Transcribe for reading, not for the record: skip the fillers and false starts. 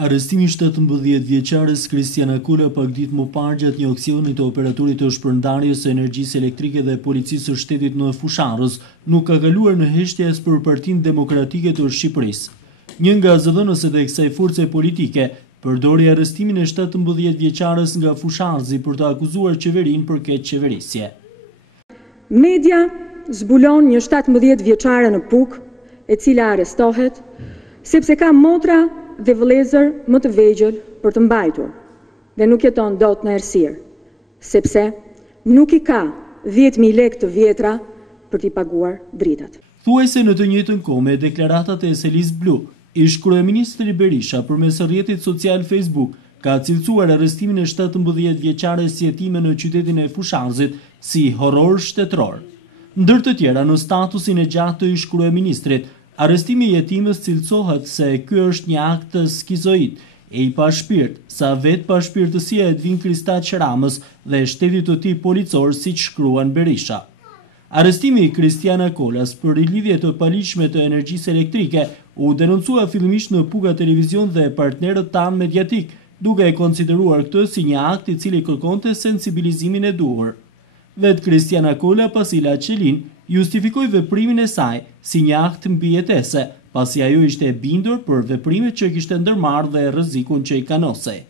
Arrestimi 17-vjeçares Kristiana Kula pak ditë më parë gjatë një auksionit të operatorit të shpërndarjes së energjisë elektrike dhe policisë së shtetit në Fusharës nuk ka kaluar në heshtje as për Partinë Demokratike të Shqipërisë. Një nga zëdhënësit e kësaj force politike përdori arrestimin e 17-vjeçares nga Fusharëzi për të akuzuar qeverinë për keq qeverisje. Media zbulon një 17-vjeçare në Puk, e cila arrestohet sepse ka motra dhe vëllezër më të vegjël për të mbajtur dhe nuk jeton dot në errësirë, sepse nuk i ka 10.000 lekë të vjetra për t'i paguar dritat. Thuajse në të njëjtën kohë me deklaratat e Selis Blu, ish kryeministri Berisha përmes rrjetit social Facebook ka cilësuar arrestimin e 17-vjeçares jetime në qytetin e Fusharzit si horror shtetëror. Ndër të tjera në statusin e gjatë të ish kryeministrit, arrestimi i jetimës cilësohet se ky është një akt skizoid, e i pa shpirt, sa vetë pa shpirtësia e Edvin Kristaq Ramës dhe shtetit të tij policor siç shkruan Berisha. Arrestimi i Kristiana Kolas për rilidhje të paligjshme të energjisë elektrike u denoncua fillimisht në Puga Televizion dhe partnerët tanë mediatik, duke e konsideruar këtë si një akt i cili kërkonte sensibilizimin e duhur. Vetë Kristiana Kola pasi la qelin, justifikoi veprimin e saj si një akt mbijetese, pasi ajo ishte e bindur për veprimet që kishte ndërmarrë dhe rrezikun që i kanosej.